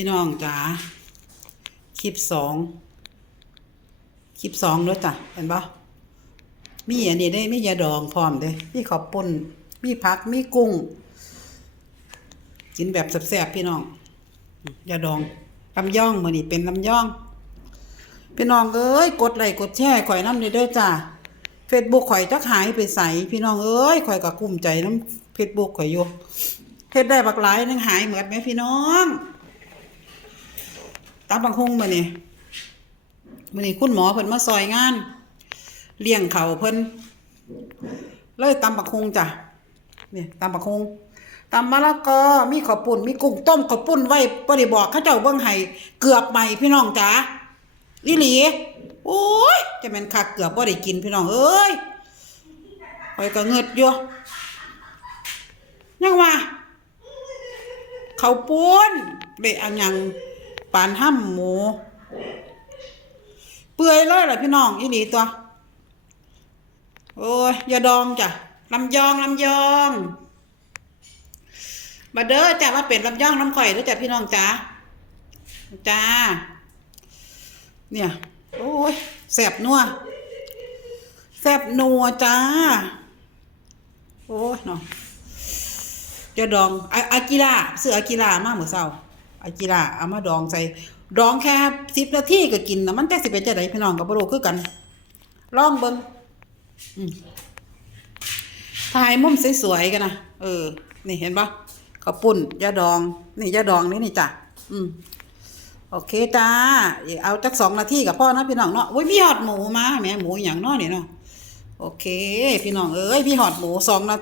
พี่น้องจ๋าคลิปสองคลิปสองด้วยจ้ะเห็นปะมีอันนี้ได้มียาดองพร้อมเด้มีข้าวปุ้นมีผักมีกุ้ง กินแบบแซ่บๆพี่น้องยาดองลำย่องมือนี้เป็นลำย่อง พี่น้องเอ้ยกดไลค์กดแชร์ข่อยน้ำเด้อจ้า Facebook ข่อยจักหายไปใสพี่น้องเอ้ยข่อยก็กุ้มใจน้ำ Facebook ข่อยอยู่เฮ็ดได้บักหลายนึงหายเหมือนไหมพี่น้อง ตามบังคงมื้อนี้มื้อนี้คุณหมอเพิ่นมาซอยงาน เลี้ยงเขาเพิ่นเลยตำบักคงจ้ะเนี่ยตำบักคงตำมะละกอมีข้าวปุ้นมีกุ้งต้มข้าวปุ้นไว้บ่ได้บอกเขาเจ้าเบิ่งให้เกือบใหม่พี่น้องจ๋าอีหลีโอ้ยจะแม่นคักเกือบบ่ได้กินพี่น้องเอ้ยข่อยก็เงิดอยู่ยังว่าข้าวปุ้นเด้อันยัง ปานห้ำหมู เปื่อยเลยล่ะพี่น้องอีหลีตัว โอ้ยอย่าดองจ้ะลำยองลำยองมาเด้อจ้ะมาเป็นลำยองน้ำข่อยเด้อจ้ะพี่น้องจ้าจ้า เนี่ย โอ้ยแสบนัวแสบนัวจ้า โอ้ยเนาะจะดองอาอากิระเสืออากิระมากเหมื่อเช้า อากิระเอามาดองใส่ดองแค่สิบนาทีก็กินนะมันแต่สิเป็นจะไดพี่น้องกับบรูคือกันลองเบิ่งถ่ายมุมสวยๆกันนะเออ นี่เห็นปะข้าวปุ้นยาดอง นี่ยาดองนี่นี่จ้ะอืมโอเคจ้าเอาจักสองนาทีกับพ่อนะพี่น้องเนาะอุ้ยพี่หอดหมูมาแหม่หมูอย่างนาะนี่เนาะโอเค พี่น้องเอ้ยพี่หอดหมูสองนา